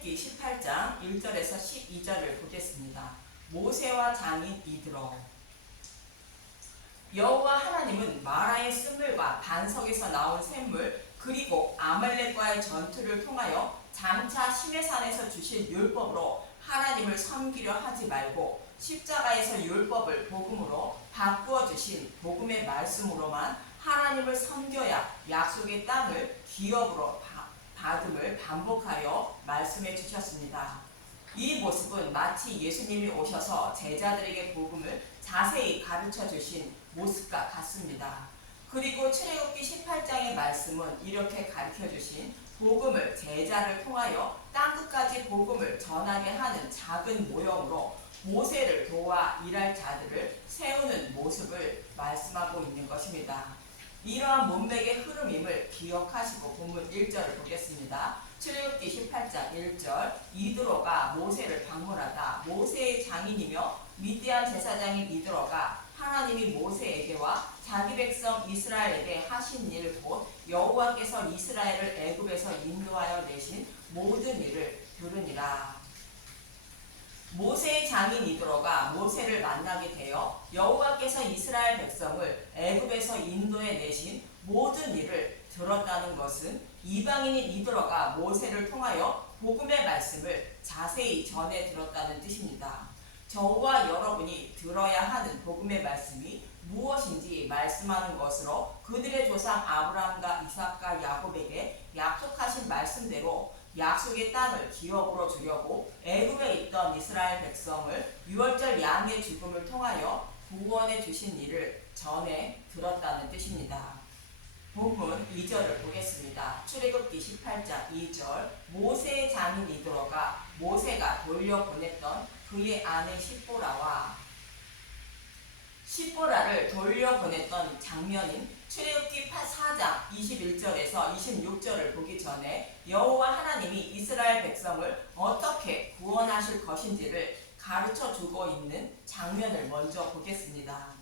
출애굽기 18장 1절에서 12절을 보겠습니다. 모세와 장인 이드로. 여호와 하나님은 마라의 쓴물과 반석에서 나온 샘물 그리고 아말렉과의 전투를 통하여 장차 시내산에서 주신 율법으로 하나님을 섬기려 하지 말고 십자가에서 율법을 복음으로 바꾸어 주신 복음의 말씀으로만 하나님을 섬겨야 약속의 땅을 기업으로 받음을 반복하여 말씀해 주셨습니다. 이 모습은 마치 예수님이 오셔서 제자들에게 복음을 자세히 가르쳐 주신 모습과 같습니다. 그리고 출애굽기 18장의 말씀은 이렇게 가르쳐 주신 복음을 제자를 통하여 땅끝까지 복음을 전하게 하는 작은 모형으로 모세를 도와 일할 자들을 세우는 모습을 말씀하고 있는 것입니다. 이러한 문맥의 흐름임을 기억하시고 본문 1절을 보겠습니다. 출애굽기 18장 1절 이드로가 모세를 방문하다 모세의 장인이며 미디안 제사장인 이드로가 하나님이 모세에게와 자기 백성 이스라엘에게 하신 일 곧 여호와께서 이스라엘을 애굽에서 인도하여 내신 모든 일을 들으니라. 모세의 장인 이드로가 모세를 만나게 되어 여호와께서 이스라엘 백성을 애굽에서 인도해 내신 모든 일을 들었다는 것은 이방인인 이드로가 모세를 통하여 복음의 말씀을 자세히 전해 들었다는 뜻입니다. 저와 여러분이 들어야 하는 복음의 말씀이 무엇인지 말씀하는 것으로 그들의 조상 아브라함과 이삭과 야곱에게 약속하신 말씀대로 약속의 땅을 기업으로 주려고 애굽에 있던 이스라엘 백성을 유월절 양의 죽음을 통하여 구원해 주신 일을 전해 들었다는 뜻입니다. 본문 2절을 보겠습니다. 출애굽기 18장 2절 모세의 장인 이드로가 모세가 돌려보냈던 그의 아내 시보라를 돌려보냈던 장면인 출애굽기 4장 21절에서 26절을 보기 전에 여호와 하나님이 이스라엘 백성을 어떻게 구원하실 것인지를 가르쳐주고 있는 장면을 먼저 보겠습니다.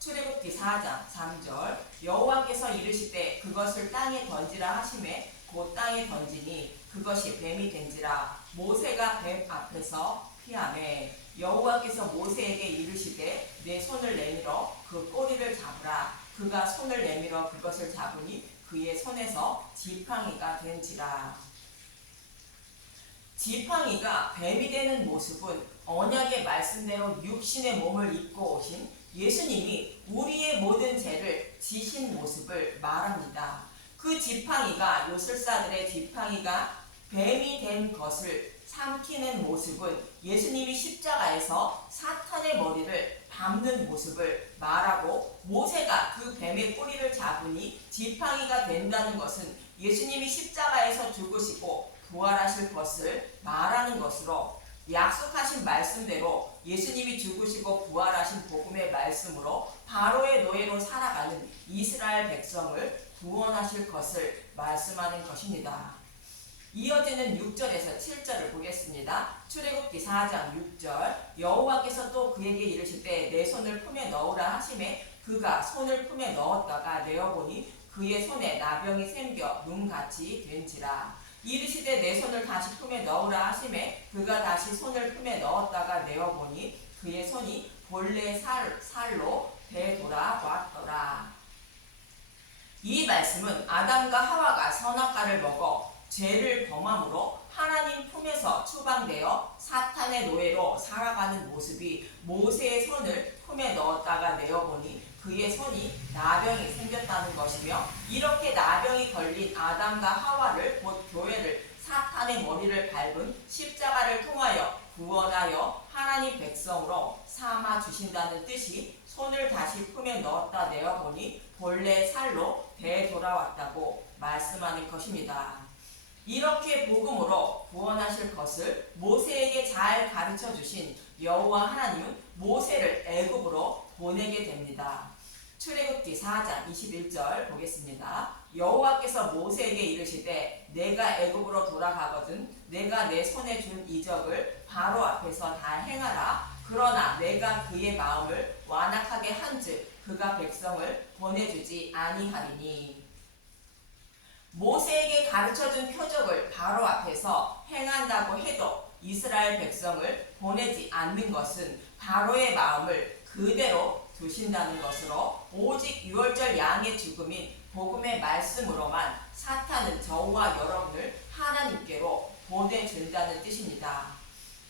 출애굽기 4장 3절 여호와께서 이르시되 그것을 땅에 던지라 하시매 곧 땅에 던지니 그것이 뱀이 된지라. 모세가 뱀 앞에서 피하매 여호와께서 모세에게 이르시되 내 손을 내밀어 그 꼬리를 잡으라. 그가 손을 내밀어 그것을 잡으니 그의 손에서 지팡이가 된지라. 지팡이가 뱀이 되는 모습은 언약의 말씀대로 육신의 몸을 입고 오신 예수님이 우리의 모든 죄를 지신 모습을 말합니다. 그 지팡이가 요술사들의 지팡이가 뱀이 된 것을 삼키는 모습은 예수님이 십자가에서 사탄의 머리를 밟는 모습을 말하고 모세가 그 뱀의 꼬리를 잡으니 지팡이가 된다는 것은 예수님이 십자가에서 죽으시고 부활하실 것을 말하는 것으로 약속하신 말씀대로 예수님이 죽으시고 부활하신 복음의 말씀으로 바로의 노예로 살아가는 이스라엘 백성을 구원하실 것을 말씀하는 것입니다. 이어지는 6절에서 7절을 보겠습니다. 출애굽기 4장 6절 여호와께서 또 그에게 이르시되 내 손을 품에 넣으라 하시매 그가 손을 품에 넣었다가 내어보니 그의 손에 나병이 생겨 눈같이 된지라. 이르시되 내 손을 다시 품에 넣으라 하시매 그가 다시 손을 품에 넣었다가 내어보니 그의 손이 본래 살로 되돌아왔더라. 이 말씀은 아담과 하와가 선악과를 먹어 죄를 범함으로 하나님 품에서 추방되어 사탄의 노예로 살아가는 모습이 모세의 손을 품에 넣었다가 내어보니 그의 손이 나병이 생겼다는 것이며 이렇게 나병이 걸린 아담과 하와를 곧 교회를 사탄의 머리를 밟은 십자가를 통하여 구원하여 하나님 백성으로 삼아 주신다는 뜻이 손을 다시 품에 넣었다 내어보니 본래 살로 되돌아왔다고 말씀하는 것입니다. 이렇게 복음으로 구원하실 것을 모세에게 잘 가르쳐 주신 여호와 하나님은 모세를 애굽으로 보내게 됩니다. 출애굽기 4장 21절 보겠습니다. 여호와께서 모세에게 이르시되 내가 애굽으로 돌아가거든 내가 내 손에 준 이적을 바로 앞에서 다 행하라. 그러나 내가 그의 마음을 완악하게 한즉 그가 백성을 보내주지 아니하리니. 모세에게 가르쳐준 표적을 바로 앞에서 행한다고 해도 이스라엘 백성을 보내지 않는 것은 바로의 마음을 그대로 두신다는 것으로 오직 유월절 양의 죽음인 복음의 말씀으로만 사탄은 저와 여러분을 하나님께로 보내준다는 뜻입니다.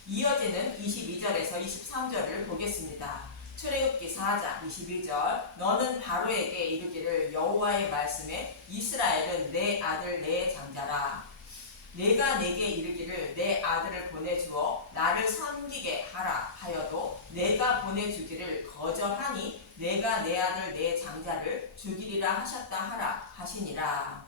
이어지는 22절에서 23절을 보겠습니다. 출애굽기 4장 22절 너는 바로에게 이르기를 여호와의 말씀에 이스라엘은 내 아들 내 장자라. 내가 내게 이르기를 내 아들을 보내주어 나를 섬기게 하라 하여도 내가 보내주기를 거절하니 내가 내 아들 내 장자를 죽이리라 하셨다 하라 하시니라.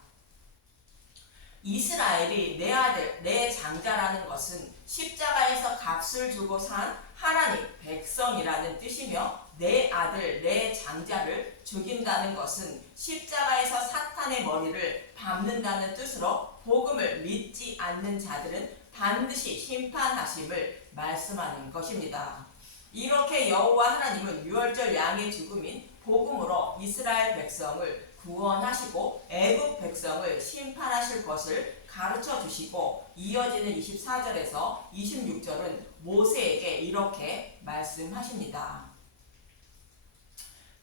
이스라엘이 내 아들 내 장자라는 것은 십자가에서 값을 주고 산 하나님 백성이라는 뜻이며 내 아들 내 장자를 죽인다는 것은 십자가에서 사탄의 머리를 밟는다는 뜻으로 복음을 믿지 않는 자들은 반드시 심판하심을 말씀하는 것입니다. 이렇게 여호와 하나님은 유월절 양의 죽음인 복음으로 이스라엘 백성을 구원하시고 애굽 백성을 심판하실 것을 가르쳐 주시고 이어지는 24절에서 26절은 모세에게 이렇게 말씀하십니다.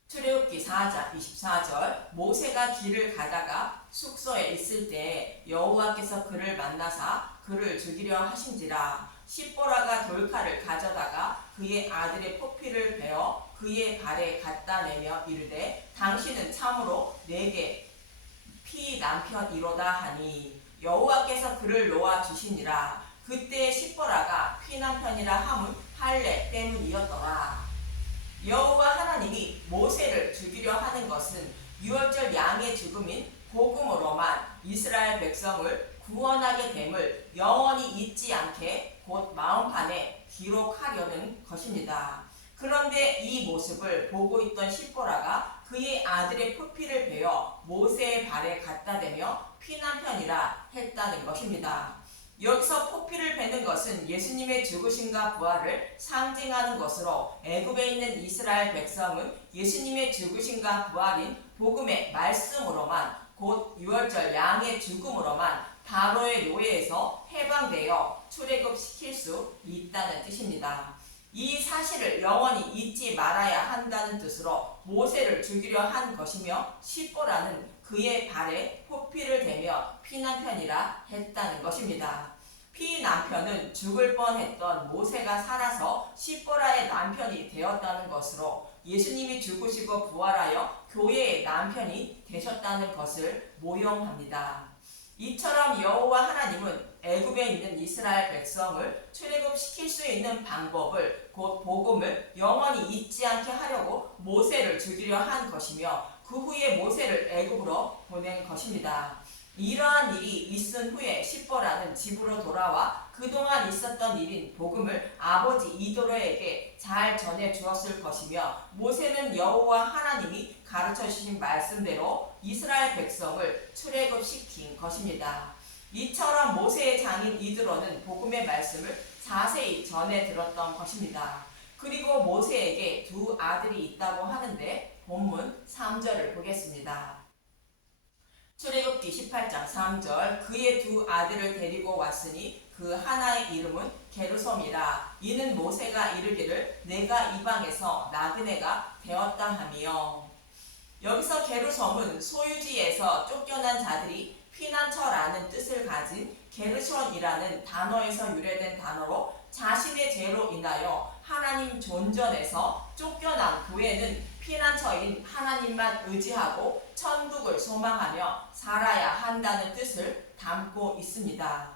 출애굽기 4장 24절 모세가 길을 가다가 숙소에 있을 때 여호와께서 그를 만나사 그를 죽이려 하신지라. 십보라가 돌칼을 가져다가 그의 아들의 포피를 베어 그의 발에 갖다 내며 이르되 당신은 참으로 내게 피 남편이로다 하니 여호와께서 그를 놓아 주시니라. 그때 십보라가 피 남편이라 함은 할례 때문이었더라. 여호와 하나님이 모세를 죽이려 하는 것은 유월절 양의 죽음인 복음으로만 이스라엘 백성을 구원하게 됨을 영원히 잊지 않게 곧 마음판에 기록하려는 것입니다. 그런데 이 모습을 보고 있던 십보라가 그의 아들의 포피를 베어 모세의 발에 갖다 대며 피남편이라 했다는 것입니다. 여기서 포피를 베는 것은 예수님의 죽으심과 부활을 상징하는 것으로 애굽에 있는 이스라엘 백성은 예수님의 죽으심과 부활인 복음의 말씀으로만 곧 유월절 양의 죽음으로만 바로의 노예에서 해방되어 출애굽시킬 수 있다는 뜻입니다. 이 사실을 영원히 잊지 말아야 한다는 뜻으로 모세를 죽이려 한 것이며 십보라는 그의 발에 포피를 대며 피남편이라 했다는 것입니다. 피남편은 죽을 뻔했던 모세가 살아서 십보라의 남편이 되었다는 것으로 예수님이 죽으시고 부활하여 교회의 남편이 되셨다는 것을 모형합니다. 이처럼 여호와 하나님은 애굽에 있는 이스라엘 백성을 출애굽시킬 수 있는 방법을 곧 복음을 영원히 잊지 않게 하려고 모세를 죽이려 한 것이며 그 후에 모세를 애굽으로 보낸 것입니다. 이러한 일이 있은 후에 십보라는 집으로 돌아와 그동안 있었던 일인 복음을 아버지 이도로에게 잘 전해 주었을 것이며 모세는 여호와 하나님이 가르쳐 주신 말씀대로 이스라엘 백성을 출애굽시킨 것입니다. 이처럼 모세의 장인 이드로는 복음의 말씀을 자세히 전해 들었던 것입니다. 그리고 모세에게 두 아들이 있다고 하는데 본문 3절을 보겠습니다. 출애굽기 18장 3절 그의 두 아들을 데리고 왔으니 그 하나의 이름은 게르솜이라. 이는 모세가 이르기를 내가 이방에서 나그네가 되었다 하며. 여기서 게르솜은 소유지에서 쫓겨난 자들이 피난처라는 뜻을 가진 게르손이라는 단어에서 유래된 단어로 자신의 죄로 인하여 하나님 존전에서 쫓겨난 후에는 피난처인 하나님만 의지하고 천국을 소망하며 살아야 한다는 뜻을 담고 있습니다.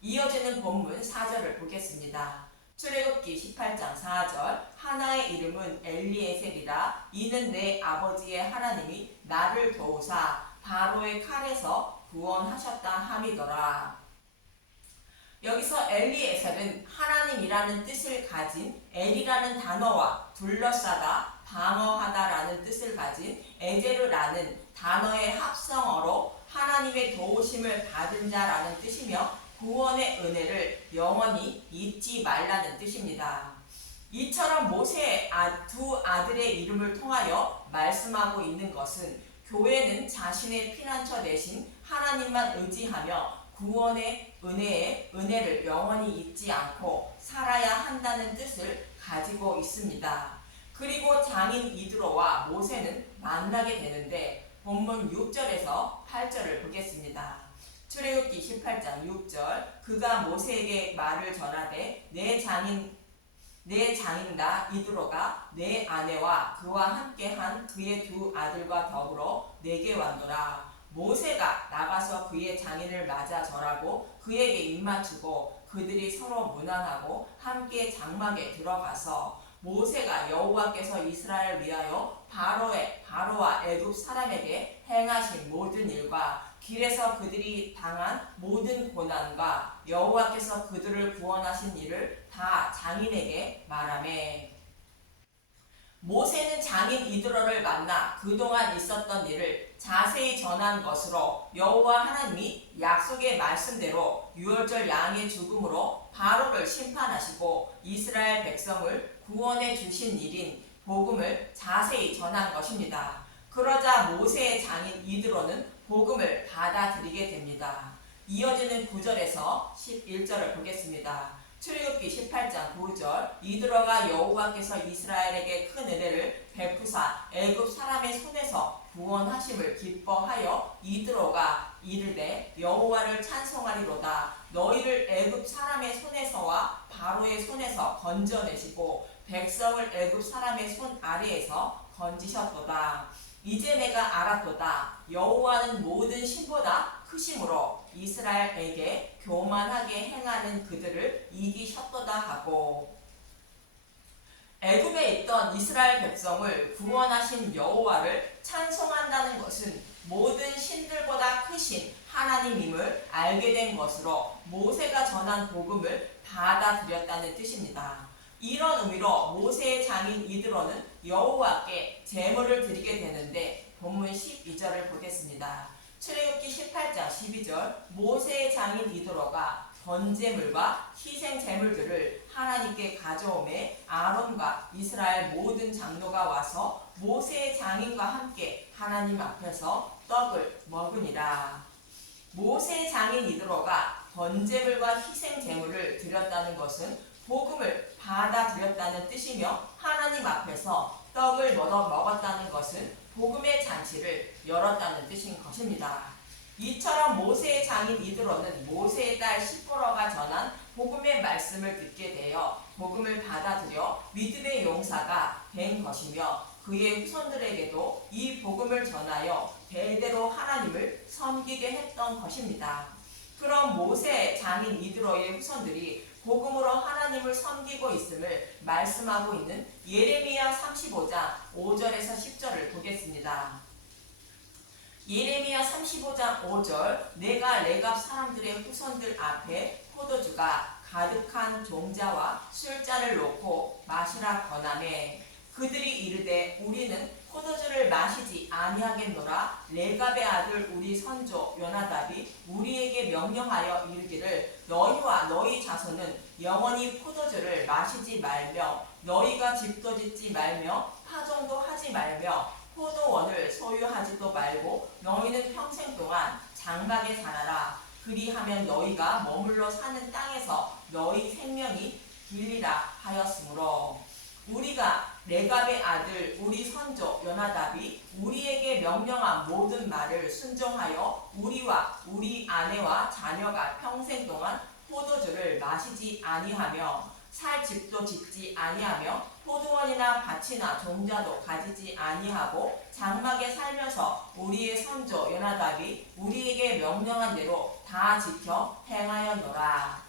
이어지는 본문 4절을 보겠습니다. 출애굽기 18장 4절 하나의 이름은 엘리에셀이라. 이는 내 아버지의 하나님이 나를 도우사 바로의 칼에서 구원하셨다 함이더라. 여기서 엘리에셀은 하나님이라는 뜻을 가진 엘이라는 단어와 둘러싸다, 방어하다라는 뜻을 가진 에제르라는 단어의 합성어로 하나님의 도우심을 받은 자라는 뜻이며 구원의 은혜를 영원히 잊지 말라는 뜻입니다. 이처럼 모세의 두 아들의 이름을 통하여 말씀하고 있는 것은 교회는 자신의 피난처 대신 하나님만 의지하며 구원의 은혜를 영원히 잊지 않고 살아야 한다는 뜻을 가지고 있습니다. 그리고 장인 이드로와 모세는 만나게 되는데 본문 6절에서 8절을 보겠습니다. 출애굽기 18장 6절 그가 모세에게 말을 전하되 내 장인다 이드로가 내 아내와 그와 함께한 그의 두 아들과 더불어 내게 왔노라. 모세가 나가서 그의 장인을 맞아 절하고 그에게 입맞추고 그들이 서로 문안하고 함께 장막에 들어가서 모세가 여호와께서 이스라엘을 위하여 바로와 애굽 사람에게 행하신 모든 일과 길에서 그들이 당한 모든 고난과 여호와께서 그들을 구원하신 일을 다 장인에게 말하매. 모세는 장인 이드로를 만나 그동안 있었던 일을 자세히 전한 것으로 여호와 하나님이 약속의 말씀대로 유월절 양의 죽음으로 바로를 심판하시고 이스라엘 백성을 구원해 주신 일인 복음을 자세히 전한 것입니다. 그러자 모세의 장인 이드로는 복음을 받아들이게 됩니다. 이어지는 9절에서 11절을 보겠습니다. 출애굽기 18장 9절 이드로가 여호와께서 이스라엘에게 큰 은혜를 베푸사 애굽 사람의 손에서 구원하심을 기뻐하여 이드로가 이르되 여호와를 찬송하리로다. 너희를 애굽 사람의 손에서와 바로의 손에서 건져내시고 백성을 애굽 사람의 손 아래에서 건지셨도다. 이제 내가 알았도다. 여호와는 모든 신보다 크심으로 이스라엘에게 교만하게 행하는 그들을 이기셨도다 하고. 애굽에 있던 이스라엘 백성을 구원하신 여호와를 찬송한다는 것은 모든 신들보다 크신 하나님임을 알게 된 것으로 모세가 전한 복음을 받아들였다는 뜻입니다. 이런 의미로 모세의 장인 이드로는 여호와께 제물을 드리게 되는데 본문 12절을 보겠습니다. 출애굽기 18장 12절 모세의 장인 이드로가 번제물과 희생제물들을 하나님께 가져오매 아론과 이스라엘 모든 장로가 와서 모세의 장인과 함께 하나님 앞에서 떡을 먹으니라. 모세의 장인 이드로가 번제물과 희생제물을 드렸다는 것은 복음을 받아들였다는 뜻이며 하나님 앞에서 떡을 먹었다는 것은 복음의 잔치를 열었다는 뜻인 것입니다. 이처럼 모세의 장인 이드로는 모세의 딸 시포러가 전한 복음의 말씀을 듣게 되어 복음을 받아들여 믿음의 용사가 된 것이며 그의 후손들에게도 이 복음을 전하여 대대로 하나님을 섬기게 했던 것입니다. 그럼 모세의 장인 이드로의 후손들이 복음으로 하나님을 섬기고 있음을 말씀하고 있는 예레미야 35장 5절에서 10절을 보겠습니다. 예레미야 35장 5절 내가 레갑 사람들의 후손들 앞에 포도주가 가득한 종자와 술잔을 놓고 마시라 권하매 그들이 이르되 우리는 포도주를 마시지 아니하겠노라. 레갑의 아들 우리 선조 요나답이 우리에게 명령하여 이르기를 너희와 너희 자손은 영원히 포도주를 마시지 말며 너희가 집도 짓지 말며 파종도 하지 말며 포도원을 소유하지도 말고 너희는 평생 동안 장막에 살아라. 그리하면 너희가 머물러 사는 땅에서 너희 생명이 길리라 하였으므로 우리가 레갑의 아들 우리 선조 요나답이 우리에게 명령한 모든 말을 순종하여 우리와 우리 아내와 자녀가 평생 동안 포도주를 마시지 아니하며 살 집도 짓지 아니하며 포도원이나 밭이나 종자도 가지지 아니하고 장막에 살면서 우리의 선조 요나답이 우리에게 명령한 대로 다 지켜 행하였노라.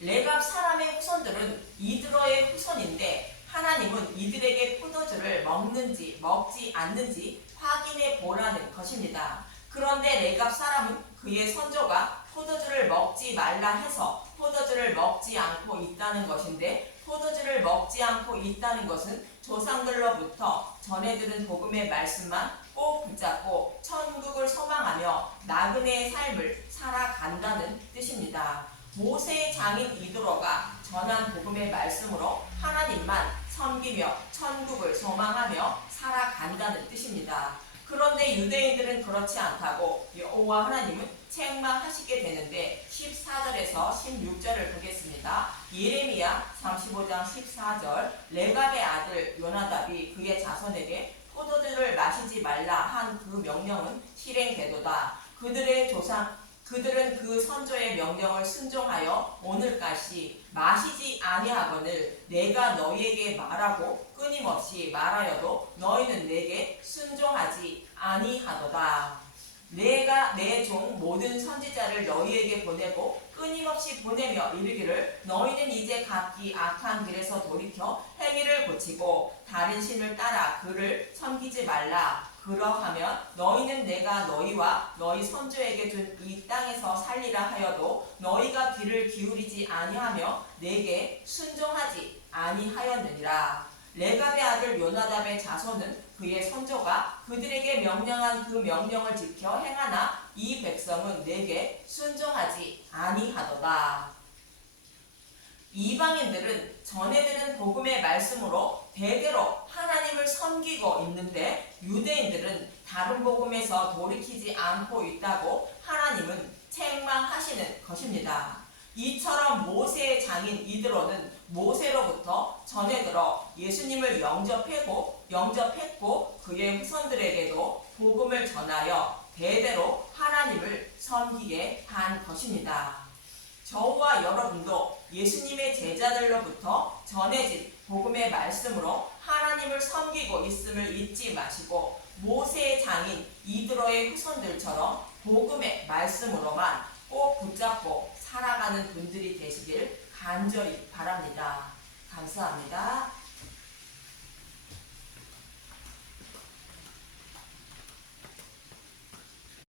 레갑 사람의 후손들은 이드로의 후손인데 하나님은 이들에게 포도주를 먹는지 먹지 않는지 확인해 보라는 것입니다. 그런데 레갑 사람은 그의 선조가 포도주를 먹지 말라 해서 포도주를 먹지 않고 있다는 것인데 포도주를 먹지 않고 있다는 것은 조상들로부터 전해 들은 복음의 말씀만 꼭 붙잡고 천국을 소망하며 나그네의 삶을 살아간다는 뜻입니다. 모세의 장인 이드로가 전한 복음의 말씀으로 하나님만 섬기며 천국을 소망하며 살아간다는 뜻입니다. 그런데 유대인들은 그렇지 않다고 여호와 하나님은 책망하시게 되는데 14절에서 16절을 보겠습니다. 예레미야 35장 14절 레갑의 아들 요나답이 그의 자손에게 포도주를 마시지 말라 한 그 명령은 실행되도다. 그들은 그 선조의 명령을 순종하여 오늘까지 마시지 아니하거늘 내가 너희에게 말하고 끊임없이 말하여도 너희는 내게 순종하지 아니하도다. 내가 내 종 모든 선지자를 너희에게 보내고 끊임없이 보내며 이르기를 너희는 이제 각기 악한 길에서 돌이켜 행위를 고치고 다른 신을 따라 그를 섬기지 말라. 그러하면 너희는 내가 너희와 너희 선조에게 준 이 땅에서 살리라 하여도 너희가 귀를 기울이지 아니하며 내게 순종하지 아니하였느니라. 레갑의 아들 요나답의 자손은 그의 선조가 그들에게 명령한 그 명령을 지켜 행하나 이 백성은 내게 순종하지 아니하도다. 이방인들은 전해 들은 복음의 말씀으로 대대로 하나님을 섬기고 있는데 유대인들은 다른 복음에서 돌이키지 않고 있다고 하나님은 책망하시는 것입니다. 이처럼 모세의 장인 이드로는 모세로부터 전해들어 예수님을 영접했고 그의 후손들에게도 복음을 전하여 대대로 하나님을 섬기게 한 것입니다. 저와 여러분도 예수님의 제자들로부터 전해진 복음의 말씀으로 하나님을 섬기고 있음을 잊지 마시고 모세의 장인 이드로의 후손들처럼 복음의 말씀으로만 꼭 붙잡고 살아가는 분들이 되시길 간절히 바랍니다. 감사합니다.